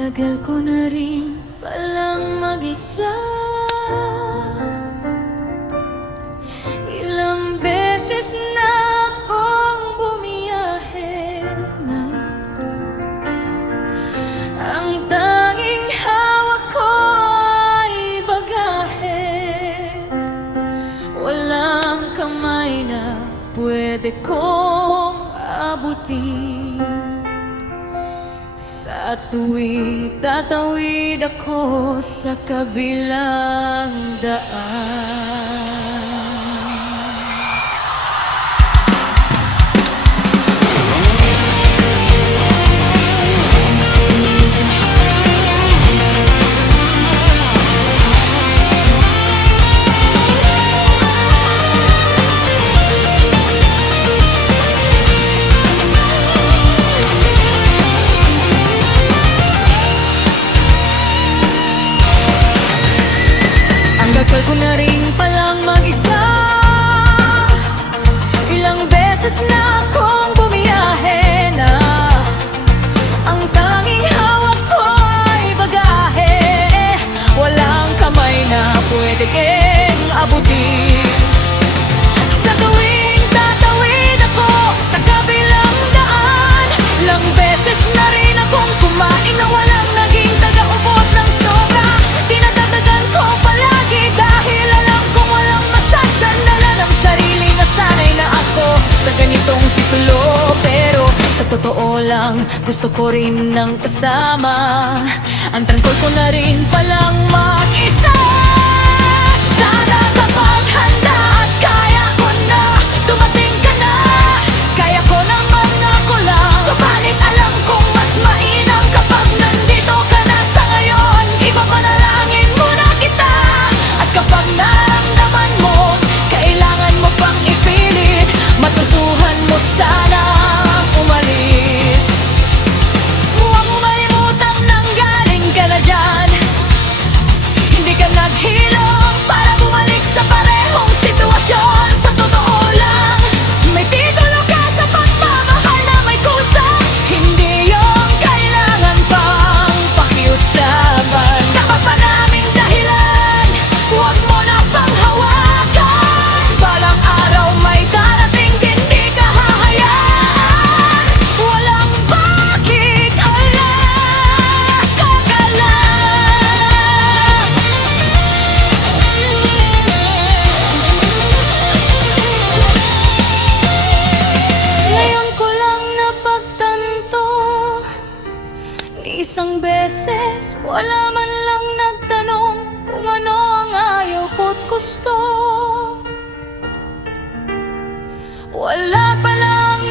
tagal ko na rin palang mag-isa. Ilang beses na akong bumiyahe na ang tanging hawak ko ay bagahe. Walang kamay na pwede kong abutin sa tuwing tatawid ako sa kabilang daan. Tagal ko na rin palang mag-isa. Ilang beses na akong bumiyahe na ang tanging hawak ko ay bagahe. Walang kamay na pwede keng abutin sa tuwing tatawid ako sa kabilang daan. Ilang beses na rin akong kumain na walang naging taga-ubos ng sobra. Tinatatagan ko palagi dahil alam kong walang masasandalan ang sarili na sanay na ako sa ganitong siklo. Pero sa totoo lang, gusto ko rin ng kasama. Ang trangkol ko na rin palang mag-isa. Sana kapag handa at kaya ko na, dumating ka na. Kaya ko naman ako lang, subalit alam kong mas mainam kapag nandito ka na sa ngayon. Ipapanalangin muna kita. At kapag naramdaman mo, kailangan mo pang ipilit, matutuhan mo sana umalis. Huwag mo malimutang nanggaling ka na dyan. Hindi ka naghilom para bumalik sa parehong sitwasyon. Sa totoo lang, may titulo ka sa pagmamahal na may kusa. Hindi yung kailangan pang pakiusapan. Dapat pa naming dahilan, huwag mo na pang hawakan. Balang araw may darating, hindi ka hahayaan. Walang bakit, ala, kakalang. Ngayon ko lang napagtanto, ni isang beses wala man lang nagtanong kung ano ang ayaw ko't gusto. Wala palang